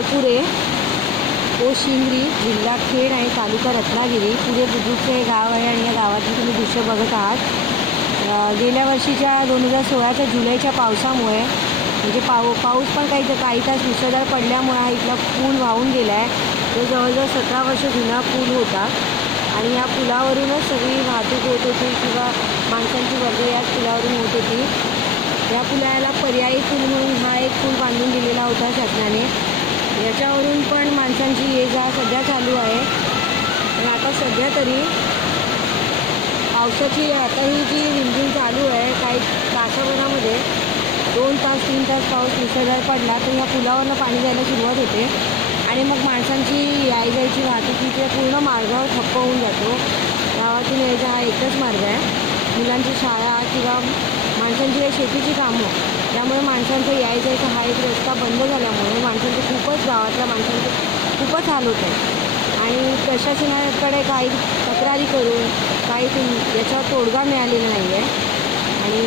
गावपुरे, post Shingri, जिल्हा खेड आणि तालुका रत्नागिरी. पुढे बुद्रुकचे हे गाव आहे आणि या गावातून तुम्ही दृश्य बघत आहात. गेल्या वर्षीच्या 2016च्या जुलैच्या पावसामुळे म्हणजे पाऊस पण काही तास मुसळधार पडल्यामुळे हा इथला पूल वाहून गेला आहे. तो जवळजवळ 17 वर्ष जुना पूल होता आणि या पुलावरूनच सगळी वाहतूक होत होती किंवा माणसांची वर्ग याच पुलावरून होत होती. या पुलाला पर्यायी पूल म्हणून हा एक पूल बांधून दिलेला होता शासनाने. याच्यावरून पण माणसांची ये जा सध्या चालू आहे. आणि आता सध्या तरी पावसाची आता ही जी रिमझिम चालू आहे, काही तासाभरामध्ये 2 तास 3 तास पाऊस मुसळधार पडला तर ह्या पुलावरनं पाणी जायला सुरुवात होते आणि मग माणसांची याय जायची वाहतुकीचे पूर्ण मार्गावर ठप्प होऊन जातो. गावातून यायचा हा एकच मार्ग आहे. मुलांची शाळा किंवा माणसांची काही शेतीची कामं, त्यामुळे माणसांचं याय जायचा हा एक रस्ता बंद झाल्यामुळे गावातल्या माणसांचे खूपच हाल होत आहे. आणि प्रशासनाकडे काही तक्रारी करून काही याच्यावर तोडगा मिळालेला नाही आहे. आणि